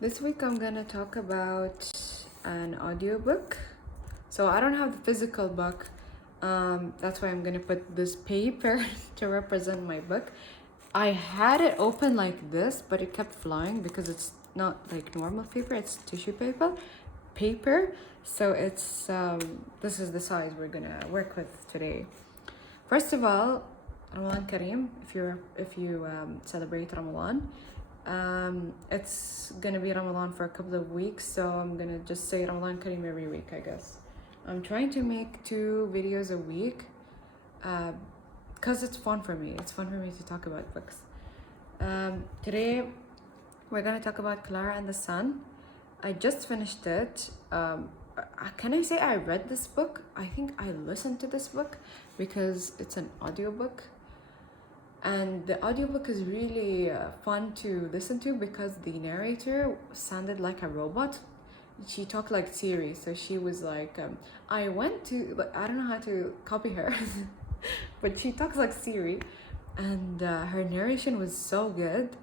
This week I'm gonna talk about an audiobook. So I don't have the physical book. That's why I'm gonna put this paper to represent my book. I had it open like this, but it kept flying because it's not like normal paper, it's tissue paper. So it's this is the size we're gonna work with today. First of all, Ramadan Kareem, if you celebrate Ramadan. It's gonna be Ramadan for a couple of weeks, so I'm gonna just say Ramadan Kareem every week, I guess. I'm trying to make 2 videos a week, because it's fun for me. It's fun for me to talk about books. Today, we're gonna talk about Klara and the Sun. I just finished it. Can I say I read this book? I think I listened to this book because it's an audiobook. And the audiobook is really fun to listen to because the narrator sounded like a robot. She talked like Siri, so she was like, I went to, but I don't know how to copy her, but she talks like Siri, and her narration was so good.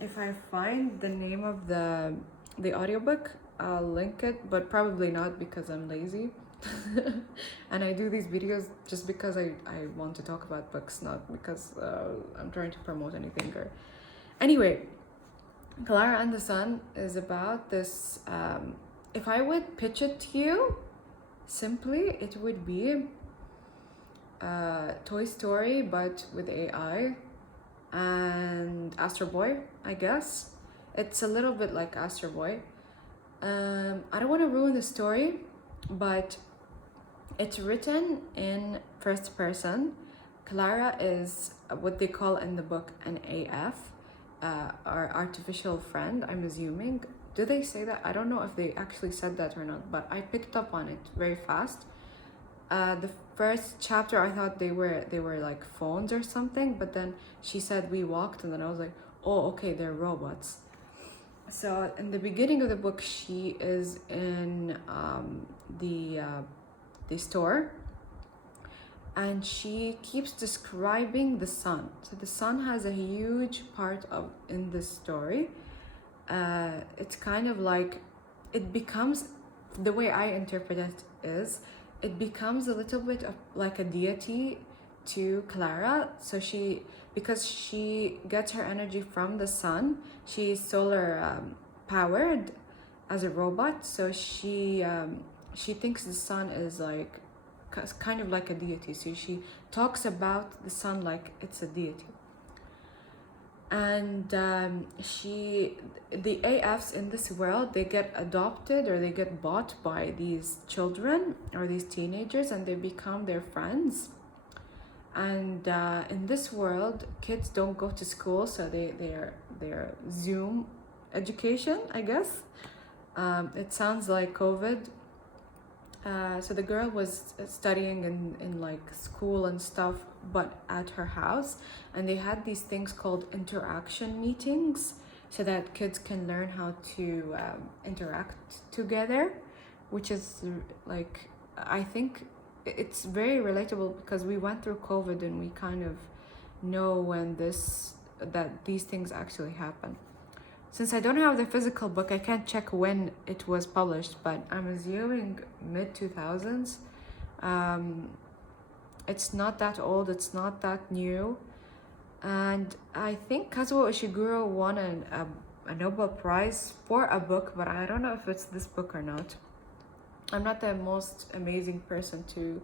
If I find the name of the audiobook, I'll link it, but probably not because I'm lazy. And I do these videos just because I want to talk about books, not because I'm trying to promote anything. Or anyway, Klara and the Sun is about this. If I would pitch it to you simply, it would be Toy Story but with AI and Astro Boy, I guess. It's a little bit like Astro Boy. I don't want to ruin the story, but it's written in first person. Klara is what they call in the book an AF, our artificial friend, I'm assuming. Do they say that? I don't know if they actually said that or not, but I picked up on it very fast. The first chapter I thought they were like phones or something, but then she said we walked, and then I was like, oh, okay, they're robots. So in the beginning of the book, she is in the store, and she keeps describing the sun. So the sun has a huge part of in this story. It's kind of like it becomes, the way I interpret it is, it becomes a little bit of like a deity to Klara. So because she gets her energy from the sun, she's solar powered as a robot. So she thinks the sun is like kind of like a deity. So she talks about the sun like it's a deity. And the AFs in this world, they get adopted or they get bought by these children or these teenagers, and they become their friends. And in this world, kids don't go to school, so they're Zoom education, I guess. It sounds like COVID. So the girl was studying in like school and stuff, but at her house, and they had these things called interaction meetings, so that kids can learn how to interact together, which is like, I think it's very relatable because we went through COVID and we kind of know when that these things actually happen. Since I don't have the physical book, I can't check when it was published, but I'm assuming mid-2000s. It's not that old, it's not that new. And I think KAZOU Ishiguro won a Nobel Prize for a book, but I don't know if it's this book or not. I'm not the most amazing person to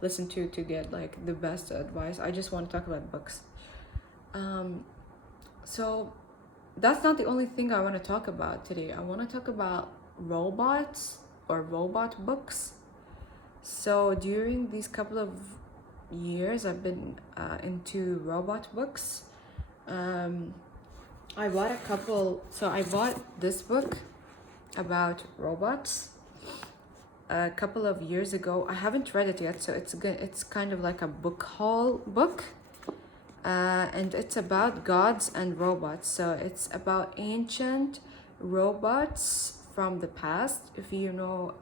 listen to get like the best advice. I just want to talk about books. So that's not the only thing I want to talk about today. I want to talk about robots or robot books. So during these couple of years, I've been into robot books. I bought a couple. So I bought this book about robots a couple of years ago. I haven't read it yet, so it's kind of like a book haul book. And it's about gods and robots. So it's about ancient robots from the past. If you know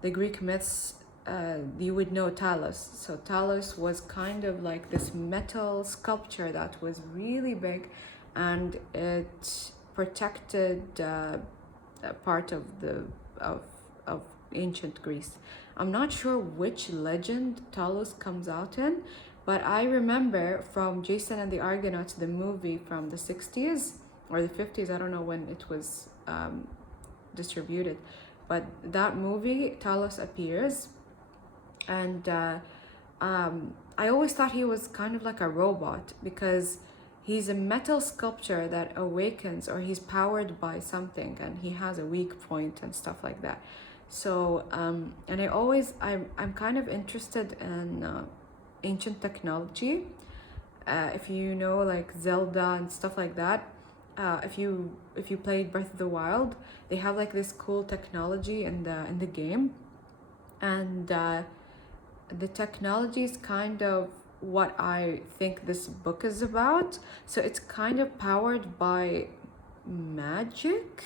the Greek myths, you would know Talos. So Talos was kind of like this metal sculpture that was really big, and it protected a part of the of of ancient Greece. I'm not sure which legend Talos comes out in, but I remember from Jason and the Argonauts, the movie from the 60s or the 50s, I don't know when it was distributed, but that movie, Talos appears, and I always thought he was kind of like a robot because he's a metal sculpture that awakens, or he's powered by something, and he has a weak point and stuff like that. So and I'm kind of interested in ancient technology. If you know, like Zelda and stuff like that, if you played Breath of the Wild, they have like this cool technology in the game, and the technology is kind of what I think this book is about. So it's kind of powered by magic.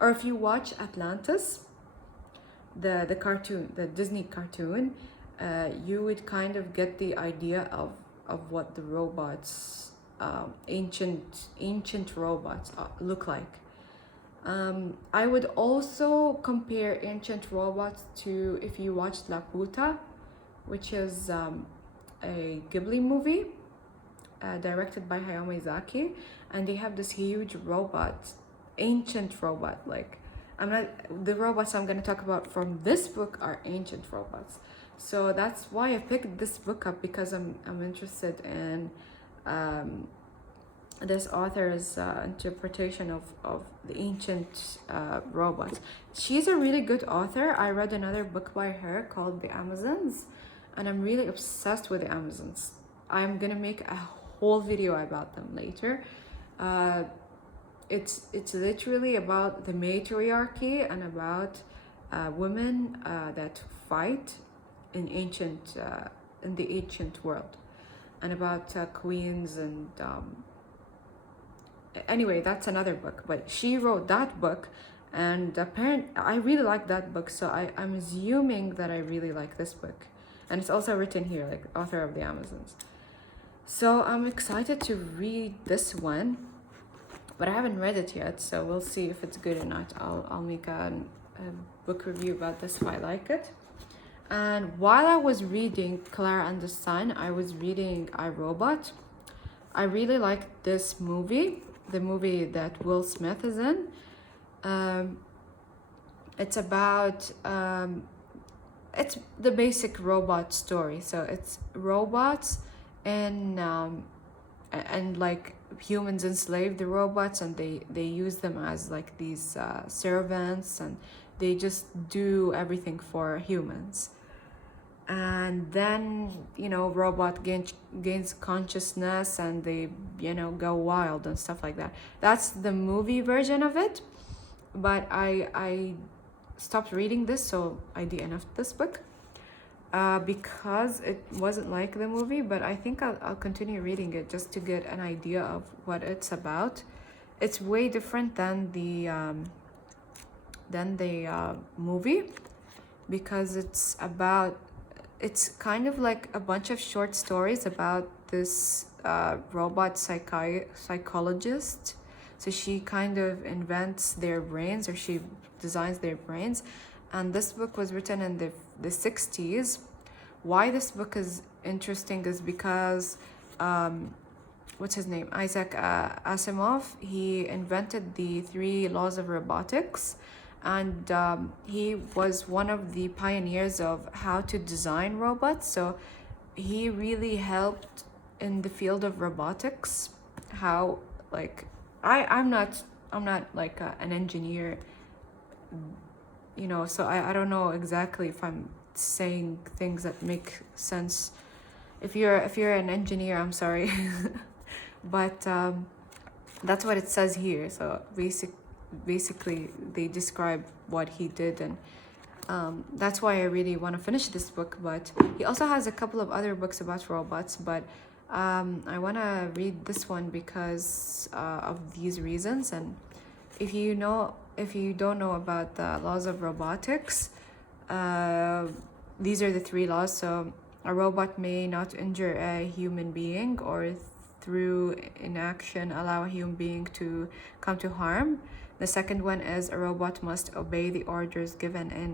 Or if you watch Atlantis, the cartoon, the Disney cartoon, you would kind of get the idea of what the robots, ancient robots look like. I would also compare ancient robots to, if you watched Laputa, which is a Ghibli movie directed by Hayao Miyazaki, and they have this huge robot, ancient robot. Like, the robots I'm going to talk about from this book are ancient robots. So that's why I picked this book up, because I'm interested in this author's interpretation of the ancient robots. She's a really good author. I read another book by her called The Amazons, and I'm really obsessed with the Amazons. I'm gonna make a whole video about them later. It's literally about the matriarchy and about women that fight in the ancient world, and about queens and anyway, that's another book. But she wrote that book, and apparently I really like that book, so I'm assuming that I really like this book. And it's also written here, like author of the Amazons. So I'm excited to read this one, but I haven't read it yet, so we'll see if it's good or not. I'll make a book review about this if I like it. And while I was reading Klara and the Sun, I was reading iRobot. I really liked this movie, the movie that Will Smith is in. It's about it's the basic robot story. So it's robots and like humans enslave the robots, and they use them as like these servants, and they just do everything for humans. And then, robot gains consciousness, and they, go wild and stuff like that. That's the movie version of it. But I stopped reading this, so I DNF'd this book because it wasn't like the movie. But I think I'll continue reading it just to get an idea of what it's about. It's way different than the movie, because it's kind of like a bunch of short stories about this robot psychologist. So she kind of invents their brains, or she designs their brains. And this book was written in the 60s. Why this book is interesting is because, what's his name? Isaac Asimov, he invented the 3 laws of robotics. And he was one of the pioneers of how to design robots. So he really helped in the field of robotics. How, like, I'm not like an engineer, so I don't know exactly if I'm saying things that make sense. If you're an engineer, I'm sorry. But that's what it says here. So basically they describe what he did, and that's why I really want to finish this book. But he also has a couple of other books about robots, but I want to read this one because of these reasons. And if you don't know about the laws of robotics, these are the 3 laws. So a robot may not injure a human being or through inaction allow a human being to come to harm. The second one is a robot must obey the orders given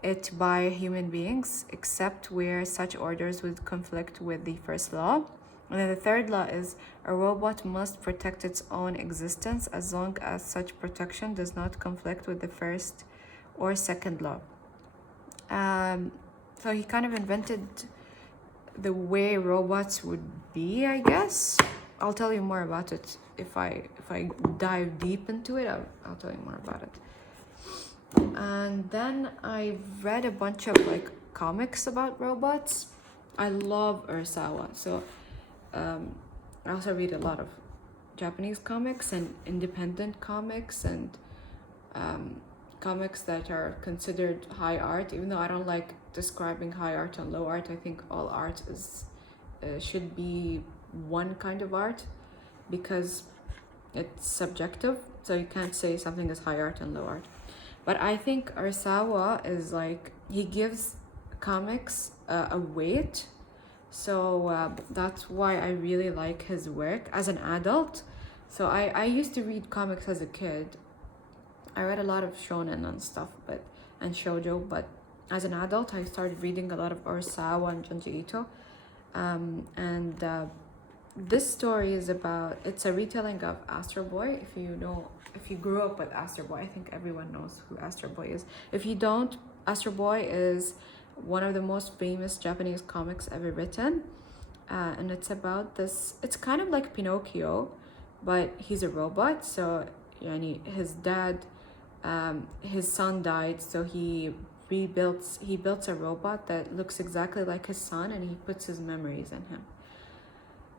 it by human beings, except where such orders would conflict with the first law. And then the third law is a robot must protect its own existence as long as such protection does not conflict with the first or second law. So he kind of invented the way robots would be, I guess. I'll tell you more about it if I dive deep into it. I'll tell you more about it. And then I read a bunch of like comics about robots. I love Urasawa, so I also read a lot of Japanese comics and independent comics and comics that are considered high art. Even though I don't like describing high art and low art, I think all art is should be one kind of art because it's subjective. So you can't say something is high art and low art. But I think Urasawa is like, he gives comics a weight. So that's why I really like his work as an adult. So I used to read comics as a kid. I read a lot of shonen and stuff, and shoujo, but as an adult I started reading a lot of Urasawa and Junji Ito. This story is about, it's a retelling of Astro Boy. If you grew up with Astro Boy, I think everyone knows who Astro Boy is. If you don't, Astro Boy is one of the most famous Japanese comics ever written. And it's about this, it's kind of like Pinocchio, but he's a robot. So his dad, his son died, so he builds a robot that looks exactly like his son, and he puts his memories in him.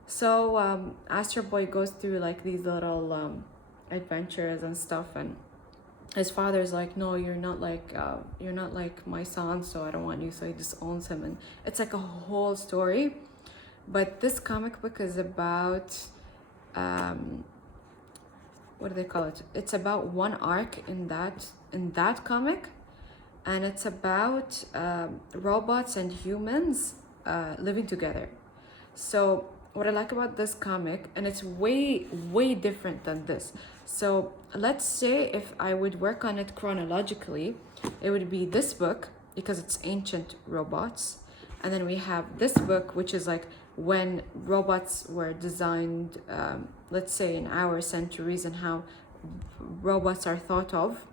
So Astro Boy goes through like these little adventures and stuff, and his father's like, no, you're not like my son, so I don't want you. So he disowns him, and it's like a whole story. But this comic book is about what do they call it? It's about one arc in that comic, and it's about robots and humans living together. So what I like about this comic, and it's way different than this. So let's say if I would work on it chronologically, it would be this book because it's ancient robots, and then we have this book which is like when robots were designed, let's say in our centuries, and how robots are thought of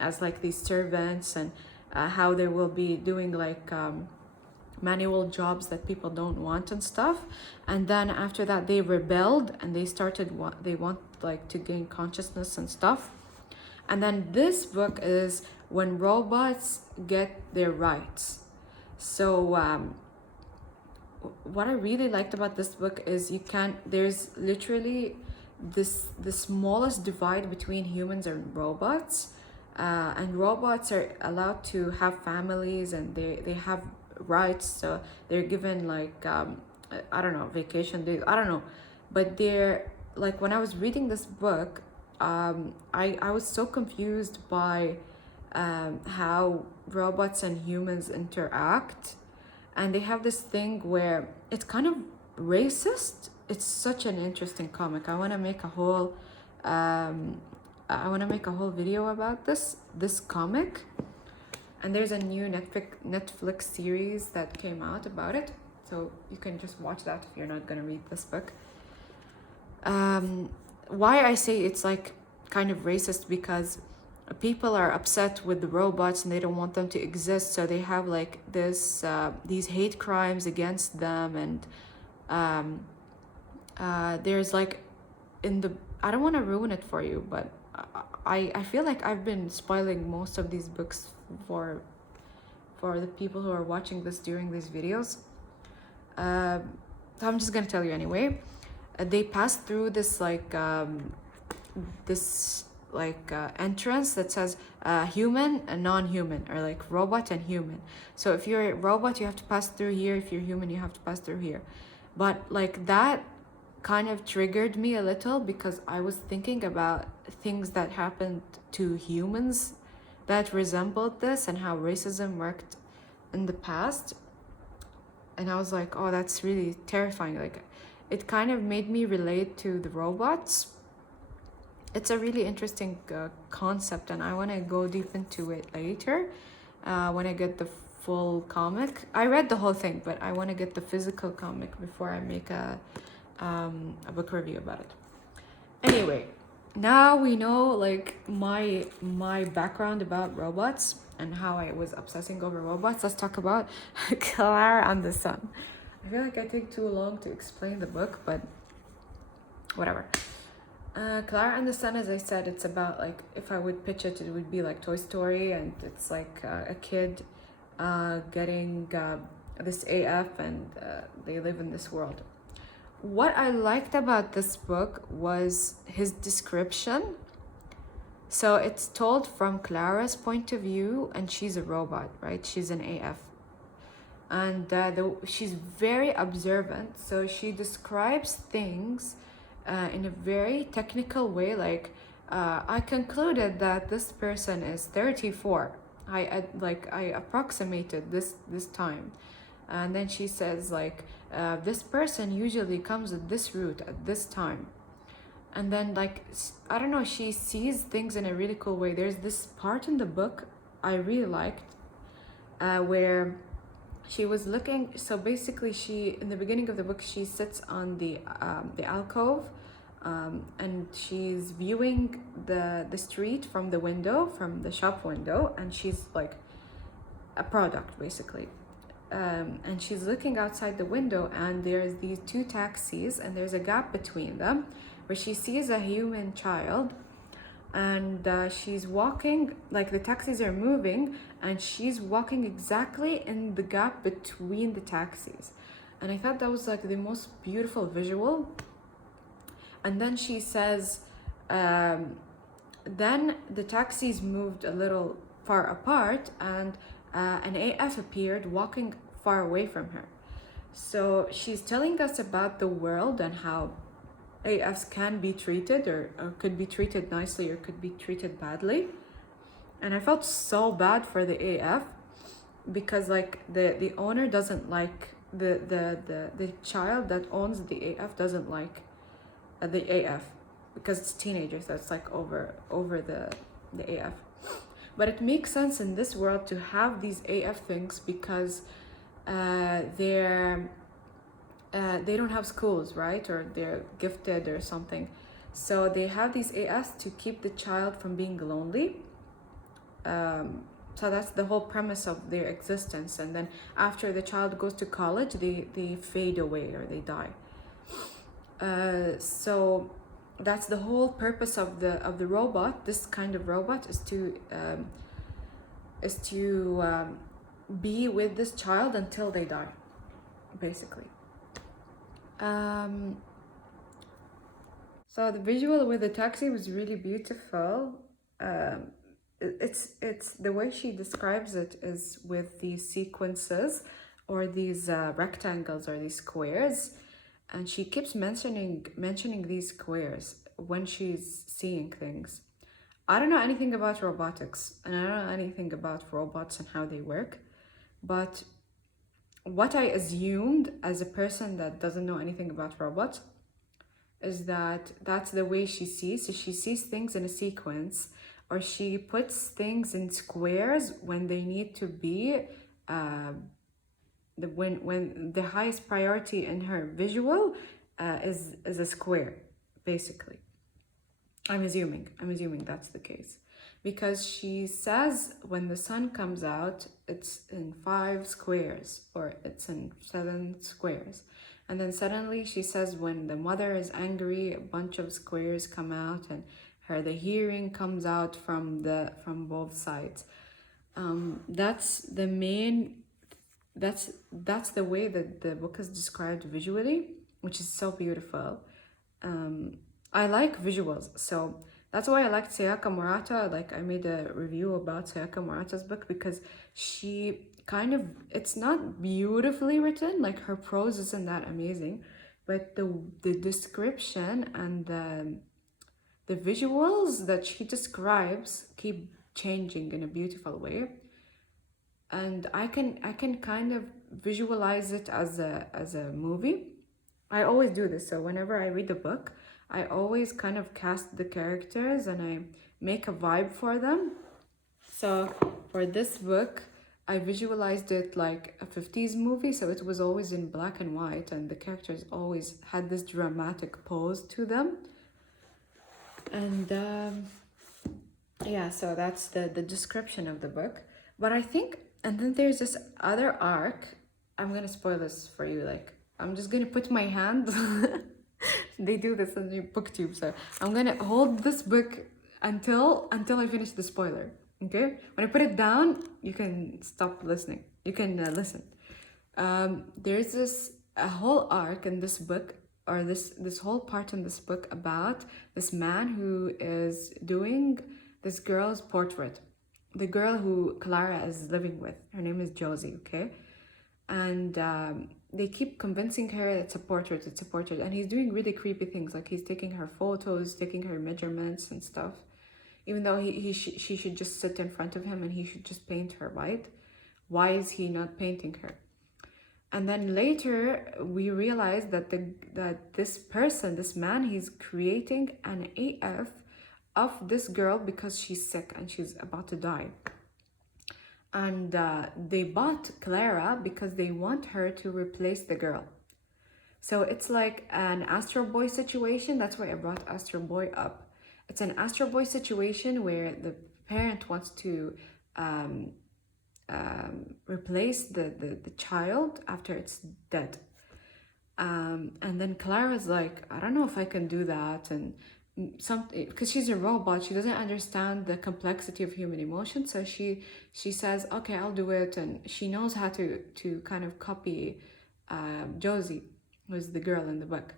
as like these servants, and how they will be doing like manual jobs that people don't want and stuff. And then after that they rebelled and they want like to gain consciousness and stuff. And then this book is when robots get their rights. So what I really liked about this book is there's literally the smallest divide between humans and robots, and robots are allowed to have families, and they have rights. So they're given like I don't know, vacation days, I don't know, but they're like, when I was reading this book, I was so confused by how robots and humans interact. And they have this thing where it's kind of racist. It's such an interesting comic. I want to make a whole video about this comic. And there's a new Netflix series that came out about it, so you can just watch that if you're not gonna read this book. Why I say it's like kind of racist, because people are upset with the robots and they don't want them to exist, so they have like these hate crimes against them. And there's like I don't want to ruin it for you, but I feel like I've been spoiling most of these books for the people who are watching this during these videos. So I'm just gonna tell you anyway. They pass through this entrance that says human and non-human, or like robot and human. So if you're a robot, you have to pass through here. If you're human, you have to pass through here. But like that kind of triggered me a little, because I was thinking about things that happened to humans that resembled this, and how racism worked in the past. and I was like, oh, that's really terrifying. Like, it kind of made me relate to the robots. It's a really interesting concept, and I want to go deep into it later when I get the full comic. I read the whole thing, but I want to get the physical comic before I make a book review about it. Anyway, now we know like my background about robots and how I was obsessing over robots. Let's talk about Klara and the Sun. I feel like I take too long to explain the book, but whatever. Klara and the Sun, as I said, it's about like, if I would pitch it, it would be like Toy Story, and it's like a kid getting this AF, and they live in this world. What I liked about this book was his description. So it's told from Klara's point of view, and she's a robot, right? She's an AF. And she's very observant, so she describes things in a very technical way. Like, I concluded that this person is 34. I approximated this time. And then she says like, this person usually comes at this route at this time. And then like, I don't know, she sees things in a really cool way. There's this part in the book I really liked where she was looking. So basically, in the beginning of the book, she sits on the alcove, and she's viewing the street from the window, from the shop window, and she's like a product basically. And she's looking outside the window, and there's these two taxis, and there's a gap between them where she sees a human child, and she's walking, like the taxis are moving, and she's walking exactly in the gap between the taxis. And I thought that was like the most beautiful visual. And then she says, then the taxis moved a little far apart, and an AF appeared walking far away from her. So she's telling us about the world and how AFs can be treated, or could be treated nicely, or could be treated badly. And I felt so bad for the AF, because like the owner doesn't like the child that owns the AF doesn't like the AF, because it's teenagers, so it's like over the AF. But it makes sense in this world to have these AF things, because they don't have schools, right? Or they're gifted or something. So they have these AFs to keep the child from being lonely. So that's the whole premise of their existence. And then after the child goes to college, they fade away, or they die. So that's the whole purpose of the robot. This kind of robot is to be with this child until they die, basically. So the visual with the taxi was really beautiful. It's the way she describes it is with these sequences, or these rectangles, or these squares, and she keeps mentioning these squares when she's seeing things. I don't know anything about robotics, and I don't know anything about robots and how they work, but what I assumed as a person that doesn't know anything about robots is that that's the way she sees. So she sees things in a sequence, or she puts things in squares when they need to be when the highest priority in her visual is a square, basically. I'm assuming that's the case, because she says when the sun comes out, it's in 5 squares, or it's in 7 squares. And then suddenly she says when the mother is angry, a bunch of squares come out, and the hearing comes out from both sides. That's the way that the book is described visually, which is so beautiful. I like visuals, so that's why I liked Sayaka Murata. Like, I made a review about Sayaka Murata's book, because she it's not beautifully written, like her prose isn't that amazing, but the description and the visuals that she describes keep changing in a beautiful way. And I can kind of visualize it as a movie. I always do this. So whenever I read a book, I always kind of cast the characters and I make a vibe for them. So for this book, I visualized it like a 50s movie, so it was always in black and white, and the characters always had this dramatic pose to them. And yeah, so that's the description of the book. But I think, and then there's this other arc. I'm gonna spoil this for you. Like, I'm just gonna put my hand. They do this in the booktube, so I'm gonna hold this book until I finish the spoiler. Okay, when I put it down, you can stop listening. You can listen. There's a whole arc in this book, or this whole part in this book about this man who is doing this girl's portrait. The girl who Klara is living with. Her name is Josie. Okay, and they keep convincing her it's a portrait, and he's doing really creepy things, like he's taking her photos, taking her measurements and stuff, even though she should just sit in front of him and he should just paint her white. Why is he not painting her? And then later we realize that this man, he's creating an AF of this girl because she's sick and she's about to die. And they bought Klara because they want her to replace the girl. So it's like an Astro Boy situation. That's why I brought Astro Boy up. It's an Astro Boy situation where the parent wants to replace the child after it's dead. And then Clara's like, I don't know if I can do that. And because she's a robot, she doesn't understand the complexity of human emotion, so she says, okay, I'll do it. And she knows how to kind of copy Josie, who's the girl in the book,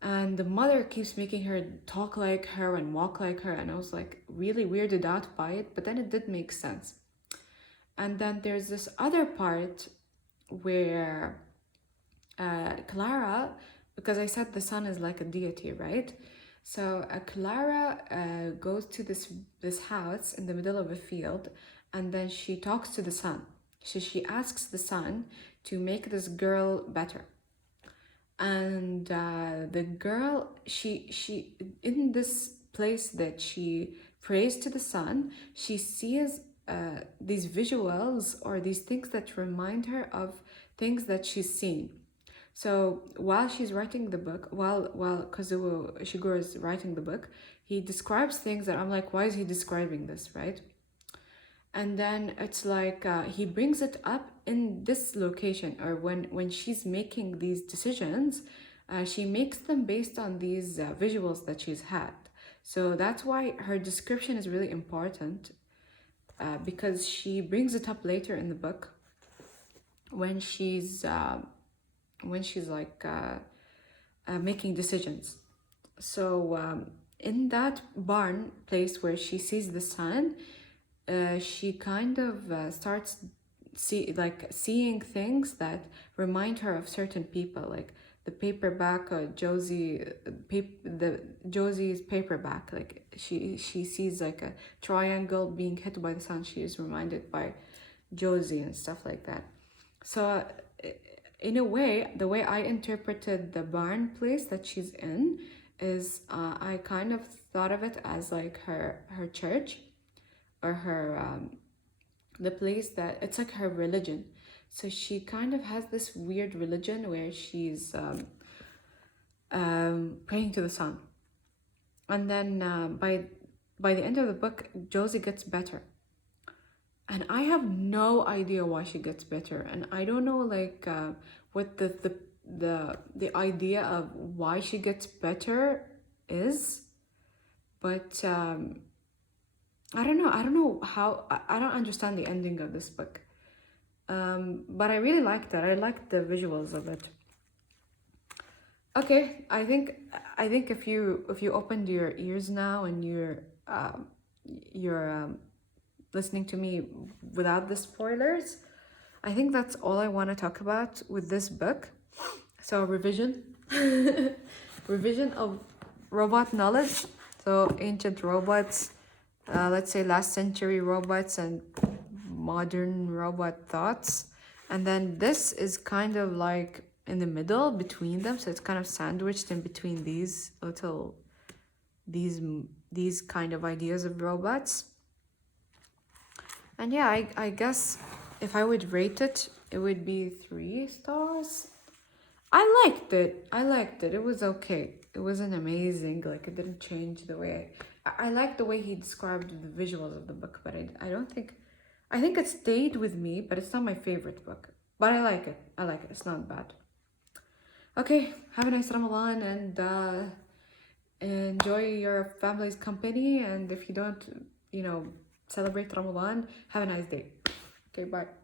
and the mother keeps making her talk like her and walk like her, and I was like really weirded out by it, but then it did make sense. And then there's this other part where Klara, because I said the sun is like a deity, right? So Klara goes to this house in the middle of a field, and then she talks to the sun. So she asks the sun to make this girl better. And the girl, she in this place that she prays to the sun, she sees these visuals or these things that remind her of things that she's seen. So while she's writing the book, while KAZOU Ishiguro is writing the book, he describes things that I'm like, why is he describing this, right? And then it's like he brings it up in this location, or when she's making these decisions, she makes them based on these visuals that she's had. So that's why her description is really important, because she brings it up later in the book when she's like making decisions. So in that barn place where she sees the sun, she kind of starts seeing things that remind her of certain people, like the paperback, Josie's paperback. Like she sees like a triangle being hit by the sun. She is reminded by Josie and stuff like that. So in a way, the way I interpreted the barn place that she's in is I kind of thought of it as like her church, or her the place that it's like her religion. So she kind of has this weird religion where she's praying to the sun. And then by the end of the book, Josie gets better. And I have no idea why she gets better. And I don't know like what the idea of why she gets better is. But I don't know how, I don't understand the ending of this book. But I really liked it. I liked the visuals of it. Okay, I think if you opened your ears now and you're listening to me without the spoilers, I think that's all I want to talk about with this book. So revision revision of robot knowledge. So ancient robots, let's say last century robots, and modern robot thoughts, And then this is kind of like in the middle between them, so it's kind of sandwiched in between these little, these these kind of ideas of robots. And yeah, I guess if I would rate it, it would be 3 stars. I liked it. I liked it. It was okay. It wasn't amazing. Like, it didn't change the way I like the way he described the visuals of the book, but I don't think, I think it stayed with me, but it's not my favorite book. But I like it. I like it. It's not bad. Okay, have a nice Ramadan, and enjoy your family's company. And if you don't, celebrate Ramadan, have a nice day. Okay, bye.